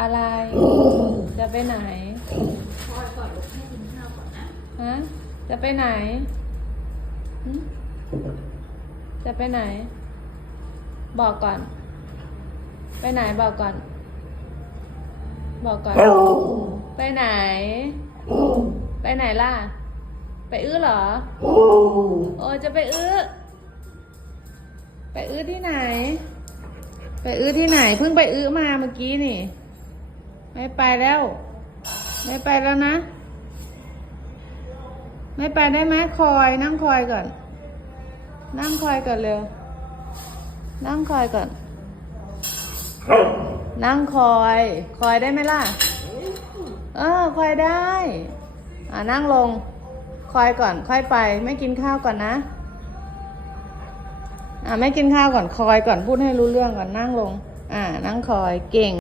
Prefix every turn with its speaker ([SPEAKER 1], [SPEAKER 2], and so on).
[SPEAKER 1] อะไร จะไปไหน
[SPEAKER 2] คอยก่อนลูกให้กินข้าวก่อนนะ
[SPEAKER 1] ฮะจะไปไหน จะไปไหน บอกก่อน ไปไหนบอกก่อน บอกก่อน ไปไหน ไปไหนล่ะ ไปอื้อเหรอ โอ้จะไปอื้อ ไปอื้อที่ไหน ไปอื้อที่ไหน เพิ่งไปอื้อมาเมื่อกี้นี่ ไม่ไปแล้ว ไม่ไปแล้วนะ ไม่ไปได้ไหมคอยนั่งคอยก่อน นั่งคอยก่อนเร็ว นั่งคอยก่อน นั่งคอย คอยได้ไหมล่ะ เออคอยได้ อ่านั่งลง คอยก่อน ค่อยไป ไม่กินข้าวก่อนนะ อ่าไม่กินข้าวก่อน คอยก่อน พูดให้รู้เรื่องก่อน นั่งลง อ่า นั่งคอย เก่ง